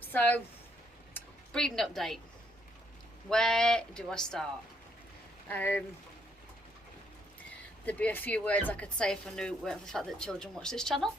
So, breeding update. Where do I start? There'd be a few words I could say if I knew it weren't for the fact that children watch this channel.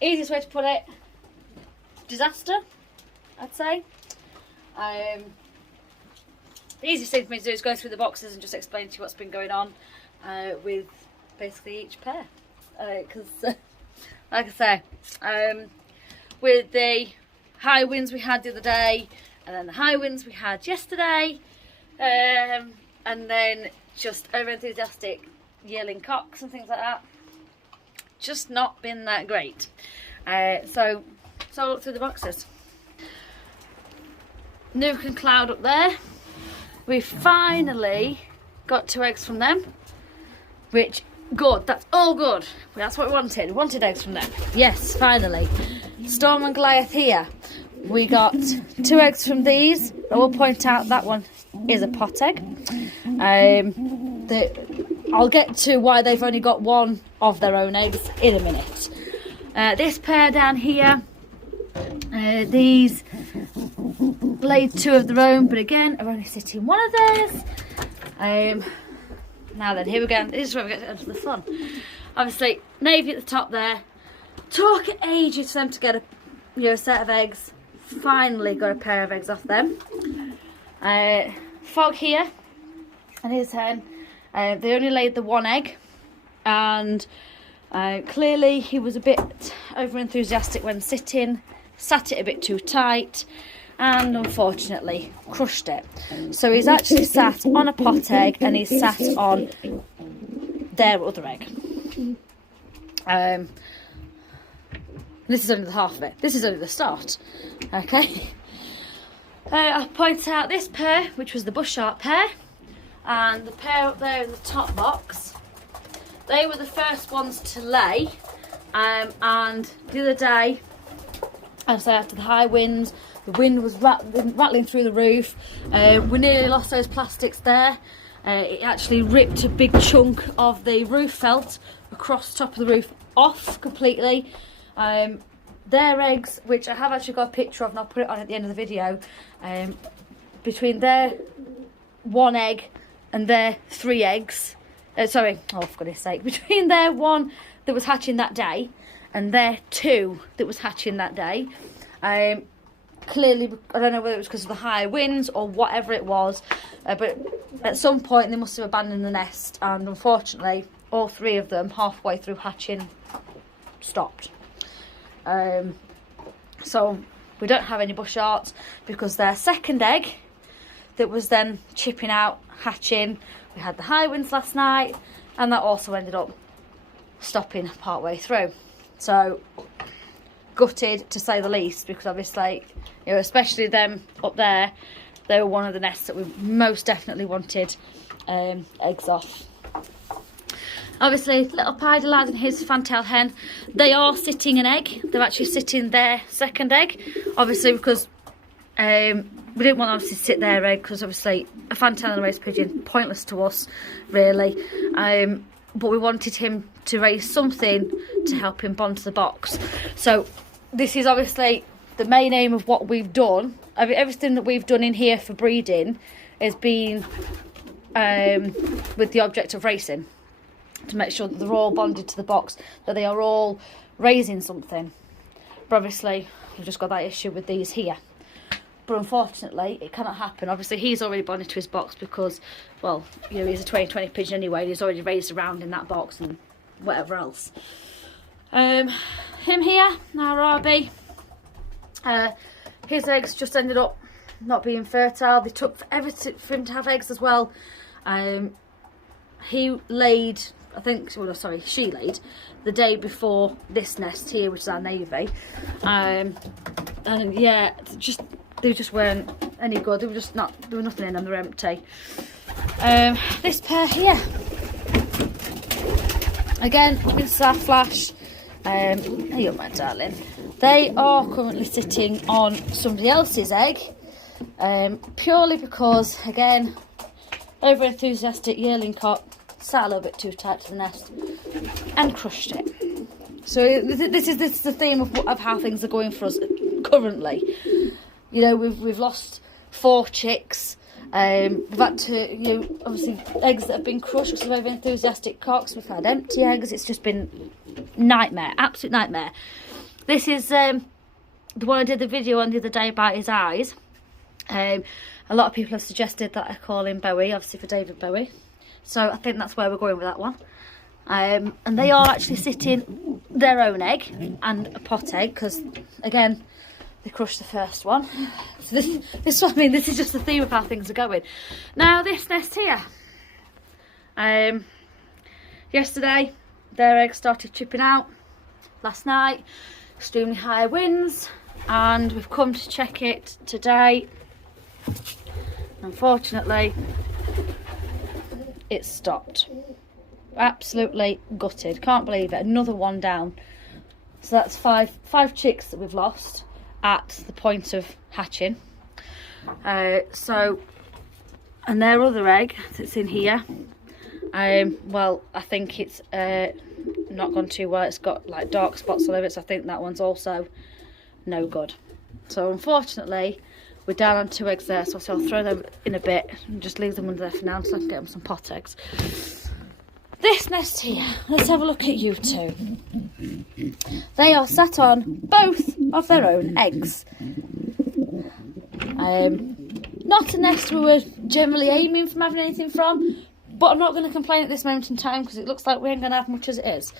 Easiest way to put it, disaster, I'd say. The easiest thing for me to do is go through the boxes and just explain to you what's been going on with basically each pair. Because like I say, with the high winds we had the other day, and then the high winds we had yesterday, and then just over enthusiastic yelling cocks and things like that, just not been that great. So I'll look through the boxes. Nuke and Cloud up there. We finally got 2 eggs from them, which good, that's all good. That's what we wanted. We wanted eggs from them. Yes, finally. Storm and Goliath here. We got 2 eggs from these. I will point out that one is a pot egg. I'll get to why they've only got 1 of their own eggs in a minute. This pair down here, these laid 2 of their own, but again, are only sitting 1 of theirs. Now then, here we go. This is where we get into the fun. Obviously, navy at the top there. Took ages for them to get a set of eggs. Finally got a pair of eggs off them. Fog here and his hen. They only laid the 1 egg, and clearly he was a bit over enthusiastic when sitting. Sat it a bit too tight, and unfortunately crushed it. So he's actually sat on a pot egg, and he's sat on their other egg. This is only the half of it. This is only the start. Okay. I'll point out this pair, which was the bush shark pair, and the pair up there in the top box. They were the first ones to lay, and the other day, as I after the high winds, the wind was rattling through the roof. We nearly lost those plastics there. It actually ripped a big chunk of the roof felt across the top of the roof off completely. Their eggs, which I have actually got a picture of, and I'll put it on at the end of the video, between their 1 egg and their 3 eggs, sorry, oh for goodness sake, between their 1 that was hatching that day and their 2 that was hatching that day, clearly, I don't know whether it was because of the high winds or whatever it was, but at some point they must have abandoned the nest, and unfortunately all 3 of them halfway through hatching stopped. So we don't have any bush sharks because their second egg that was then chipping out, hatching, we had the high winds last night, and that also ended up stopping part way through. So gutted to say the least, because obviously, you know, especially them up there, they were one of the nests that we most definitely wanted eggs off. Obviously, little Pider lad and his fantail hen, they are sitting an egg. They're actually sitting their second egg, obviously because we didn't want obviously to sit their egg, because obviously a fantail and a raised pigeon, pointless to us really, but we wanted him to raise something to help him bond to the box. So this is obviously the main aim of what we've done. I mean, everything that we've done in here for breeding has been with the object of racing, to make sure that they're all bonded to the box, that they are all raising something. But obviously we've just got that issue with these here, but unfortunately it cannot happen. Obviously he's already bonded to his box because, well, you know, he's a 2020 pigeon anyway, he's already raised around in that box and whatever else. Him here, our RB, his eggs just ended up not being fertile. They took forever for him to have eggs as well. He laid, I think, well, sorry, she laid the day before this nest here, which is our navy, and yeah, they just weren't any good. They were just not, there was nothing in them, they were empty. This pair here, again, this is our flash. There you go, my darling. They are currently sitting on somebody else's egg, purely because, again, over enthusiastic yearling cock sat a little bit too tight to the nest and crushed it. So this is the theme of how things are going for us currently. You know, we've lost 4 chicks. We've had to, you know, obviously eggs that have been crushed because of over enthusiastic cocks. We've had empty eggs. It's just been nightmare, absolute nightmare. This is the one I did the video on the other day about his eyes. A lot of people have suggested that I call him Bowie, obviously for David Bowie. So I think that's where we're going with that one. And they are actually sitting their own egg and a pot egg because, again, they crushed the first one. So this is what I mean. This is just the theme of how things are going. Now this nest here. Yesterday, their eggs started chipping out. Last night, extremely high winds, and we've come to check it today. Unfortunately, it's stopped. Absolutely gutted. Can't believe it. Another one down. So that's five chicks that we've lost at the point of hatching. So, and their other egg that's in here, well, I think it's not gone too well. It's got like dark spots all over it, so I think that one's also no good. So unfortunately, we're down on 2 eggs there, so I'll throw them in a bit and just leave them under there for now so I can get them some pot eggs. This nest here, let's have a look at you two. They are sat on both of their own eggs. Not a nest we were generally aiming from having anything from, but I'm not going to complain at this moment in time because it looks like we ain't going to have much as it is.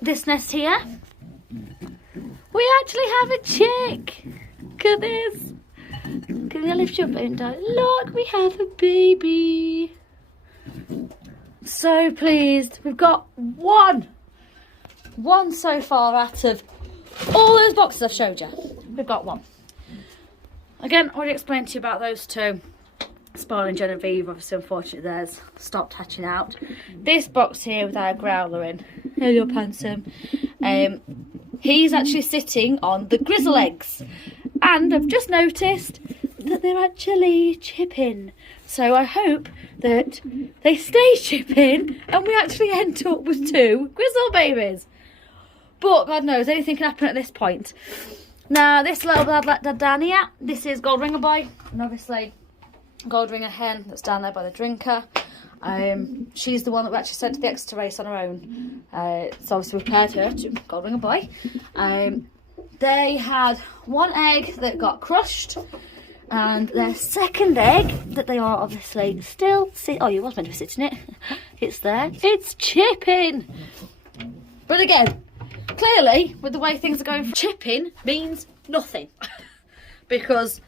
This nest here, we actually have a chick. Look at this. Can you lift your bone down? Look, we have a baby. So pleased. We've got one so far out of all those boxes I've showed you. We've got one. Again, I already explained to you about those two. Sparrow and Genevieve, obviously, unfortunately, theirs stopped hatching out. This box here with our growler in. Hello, handsome. He's actually sitting on the grizzle eggs. And I've just noticed that they're actually chipping. So I hope that they stay chipping and we actually end up with 2 grizzle babies. But God knows, anything can happen at this point. Now, this little lad down here, this is Gold Ringer Boy. And obviously, Gold Ringer Hen that's down there by the drinker. She's the one that we actually sent to the Exeter race on her own. So obviously we paired her to Gold Ringer Boy. They had 1 egg that got crushed, and their second egg that they are obviously still oh, you was meant to be sitting it. It's there. It's chipping. But again, clearly, with the way things are going, chipping means nothing because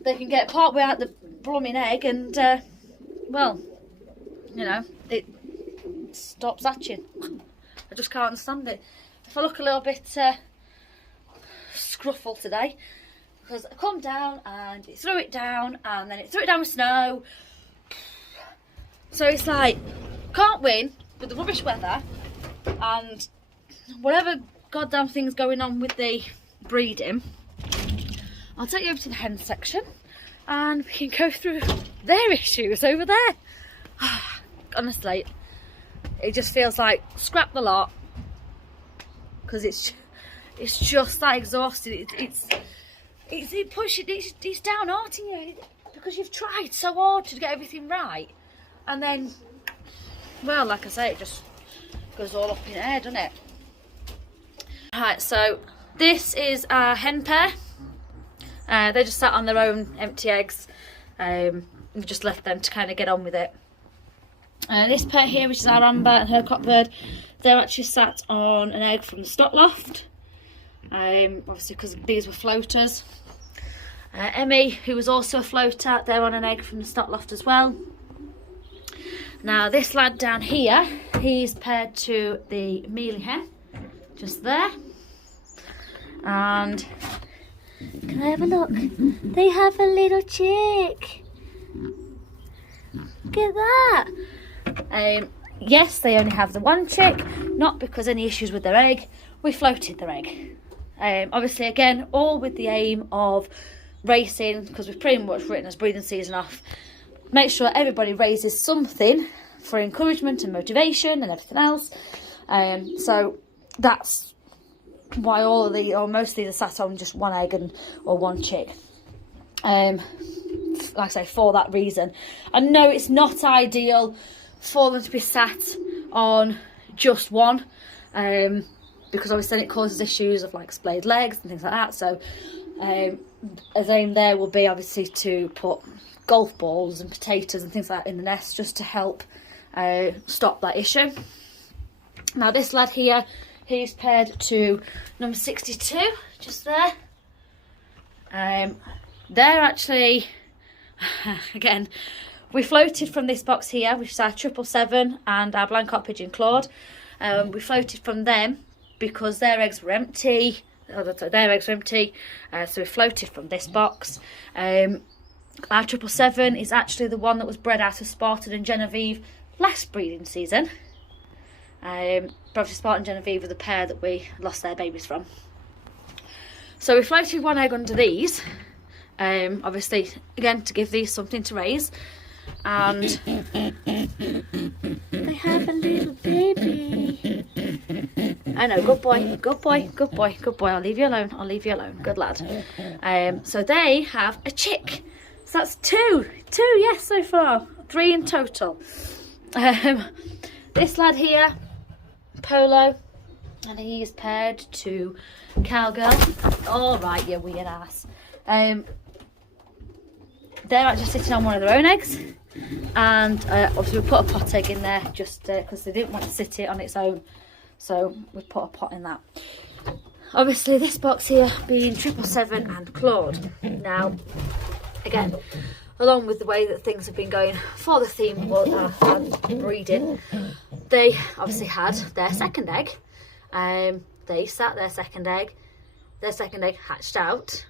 they can get part way out the blooming egg, and well, you know, it stops hatching. I just can't understand it. If I look a little bit scruffle today, because I come down and it threw it down and then it threw it down with snow, so it's like can't win with the rubbish weather and whatever goddamn thing's going on with the breeding. I'll take you over to the hen section and we can go through their issues over there. Honestly, it just feels like scrap the lot because it's just that exhausted. It's downhearting you because you've tried so hard to get everything right, and then, well, like I say, it just goes all up in the air, doesn't it? Right, so this is our hen pair. They just sat on their own empty eggs. We've just left them to kind of get on with it. This pair here, which is our Amber and her cockbird, they're actually sat on an egg from the stock loft. Obviously because these were floaters. Emmy, who was also a floater, they're on an egg from the stock loft as well. Now this lad down here, he's paired to the mealy hen, just there. And can I have a look? They have a little chick. Look at that. Yes, they only have the 1 chick. not because any issues with their egg. We floated their egg. Obviously, again, all with the aim of racing, because we've pretty much written as breeding season off. Make sure everybody raises something for encouragement and motivation and everything else. So that's why all of the, or most of these are sat on just one egg or one chick. Like I say, for that reason. I know it's not ideal for them to be sat on just one, because obviously then it causes issues of like splayed legs and things like that. So as aim there will be obviously to put golf balls and potatoes and things like that in the nest, just to help stop that issue. Now this lad here, he's paired to number 62, just there. They're actually, again, we floated from this box here, which is our 777 and our Blancock Pigeon Claude. We floated from them because their eggs were empty. So we floated from this box. Our 777 is actually the one that was bred out of Spartan and Genevieve last breeding season. But obviously Spartan and Genevieve were the pair that we lost their babies from. So we floated one egg under these. Obviously, again, to give these something to raise. And they have a little baby. I know, good boy, good boy, good boy, good boy. I'll leave you alone, I'll leave you alone. Good lad. So they have a chick. So that's two, yes, so far. 3 in total. This lad here, Polo, and he is paired to Cowgirl. All right, you weird ass. They're actually sitting on one of their own eggs, and obviously we put a pot egg in there just because they didn't want to sit it on its own, so we put a pot in that. Obviously this box here being 777 and Claude. Now again, along with the way that things have been going for the theme breeding, they obviously had their second egg. They sat their second egg hatched out,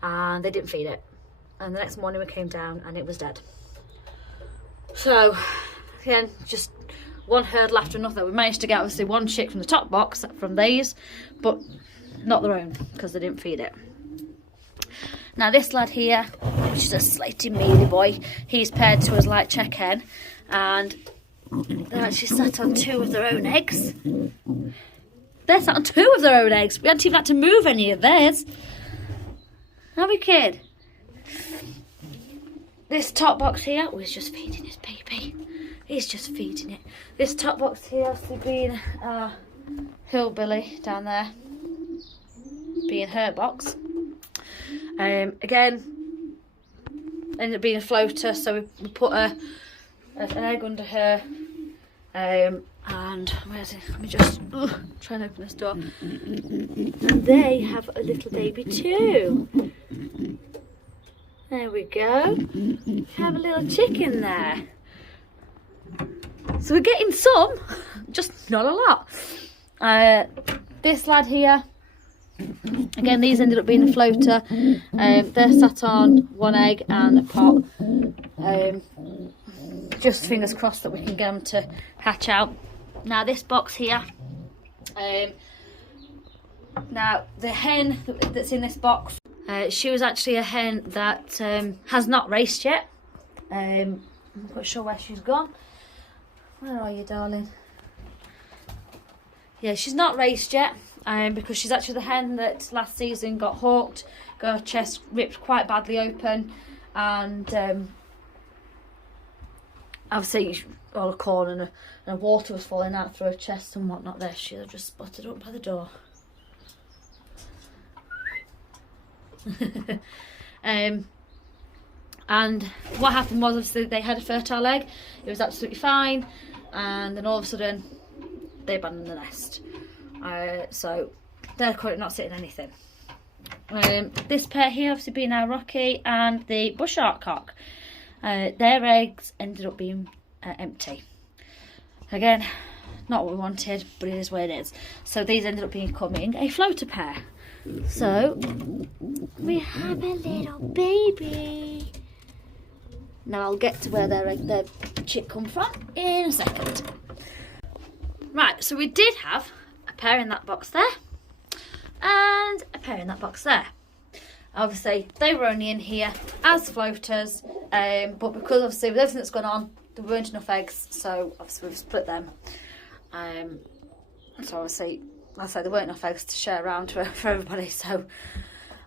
and they didn't feed it. And the next morning we came down and it was dead. So again, just one hurdle after another. We managed to get obviously one chick from the top box from these, but not their own because they didn't feed it. Now this lad here, which is a slaty mealy boy, he's paired to his light check hen, and they're actually sat on 2 of their own eggs. They're sat on 2 of their own eggs. We hadn't even had to move any of theirs. Have we, kid? This top box here was just feeding his baby. He's just feeding it. This top box here obviously being Hillbilly down there, being her box. Again, ended up being a floater, so we put an egg under her. And where's it? Let me just try and open this door. And they have a little baby too. There we go. We have a little chicken there. So we're getting some, just not a lot. This lad here, again, these ended up being a floater. They're sat on 1 egg and a pot. Just fingers crossed that we can get them to hatch out. Now this box here, now the hen that's in this box, she was actually a hen that has not raced yet. I'm not quite sure where she's gone. Where are you, darling? Yeah, she's not raced yet, because she's actually the hen that last season got hawked, got her chest ripped quite badly open, and obviously all the corn and water was falling out through her chest and whatnot. There she just spotted up by the door. And what happened was, obviously they had a fertile egg, it was absolutely fine, and then all of a sudden they abandoned the nest. So they're currently not sitting anything. This pair here, obviously being our Rocky and the Bush Art Cock, their eggs ended up being empty. Again, not what we wanted, but it is what it is. So these ended up becoming a floater pair. So we have a little baby. Now I'll get to where their chick come from in a second. Right, so we did have a pair in that box there and a pair in that box there. Obviously, they were only in here as floaters, but because obviously with everything that's gone on, there weren't enough eggs, so obviously we've split them. So obviously, like I said, there weren't enough eggs to share around for everybody. So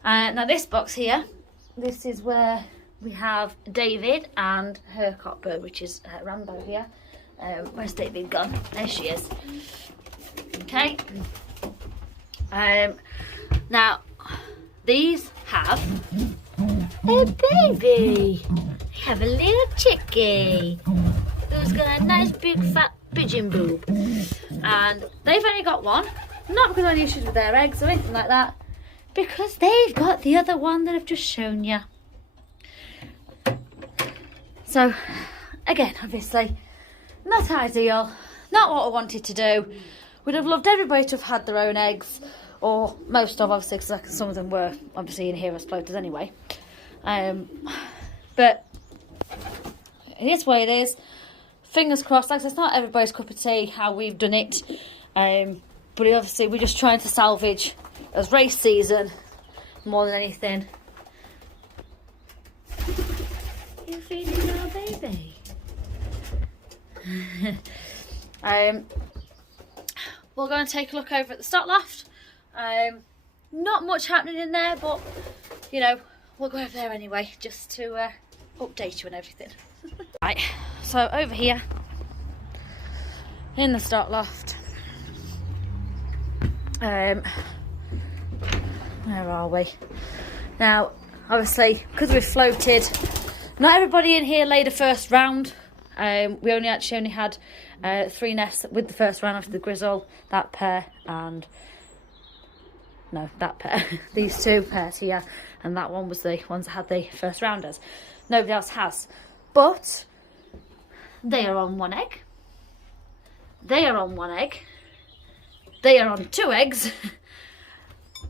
now this box here, this is where we have David and her cockbird, which is Rambo here. Where's David gone? There she is. Okay. Now these have a baby. They have a little chickie who's got a nice big fat pigeon boob, and they've only got one. Not because of any issues with their eggs or anything like that, because they've got the other one that I've just shown you. So again, obviously not ideal, not what I wanted to do. Would have loved everybody to have had their own eggs, or most of, obviously, because some of them were obviously in here as floaters anyway. But it is what it is. Fingers crossed. Like I said, it's not everybody's cup of tea how we've done it, but obviously we're just trying to salvage as race season more than anything. You're feeding our baby. We'll go and take a look over at the stock loft. Not much happening in there, but you know, we'll go over there anyway, just to update you and everything. Right, so over here in the stock loft, where are we now? Obviously, because we've floated, not everybody in here laid a first round. We only had 3 nests with the first round after the grizzle, that pair, and no, that pair, these 2 pairs here, and that one was the ones that had the first rounders. Nobody else has, but they are on 1 egg, they are on 1 egg, they are on 2 eggs,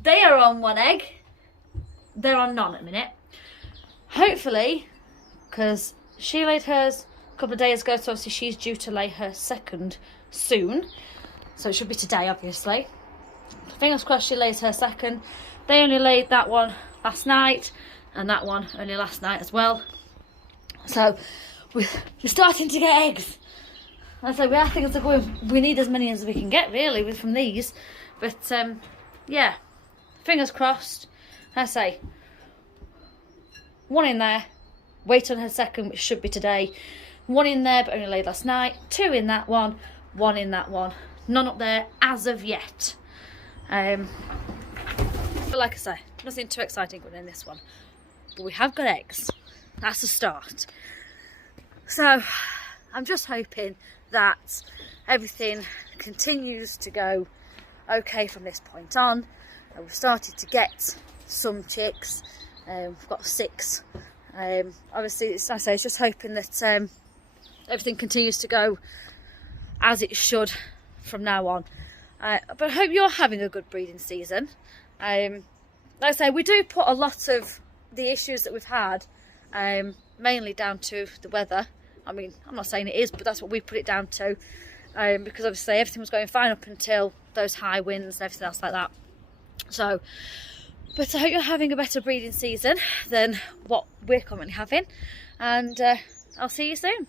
they are on 1 egg, they're on none at the minute. Hopefully, because she laid hers a couple of days ago, so obviously she's due to lay her second soon, so it should be today, obviously. Fingers crossed she lays her second. They only laid that one last night, and that one only last night as well. So we're starting to get eggs. I say I think it's going. We need as many as we can get really from these, but yeah, fingers crossed. I say 1 in there. Wait on her second, which should be today. 1 in there, but only laid last night. 2 in that one. 1 in that one. None up there as of yet. But like I say, nothing too exciting going in this one. But we have got eggs. That's a start. So I'm just hoping that everything continues to go okay from this point on. We've started to get some chicks. We've got 6. Obviously, it's just hoping that everything continues to go as it should from now on. But I hope you're having a good breeding season. Like I say, we do put a lot of the issues that we've had mainly down to the weather. I mean, I'm not saying it is, but that's what we put it down to, because obviously everything was going fine up until those high winds and everything else like that. So, but I hope you're having a better breeding season than what we're currently having, and I'll see you soon.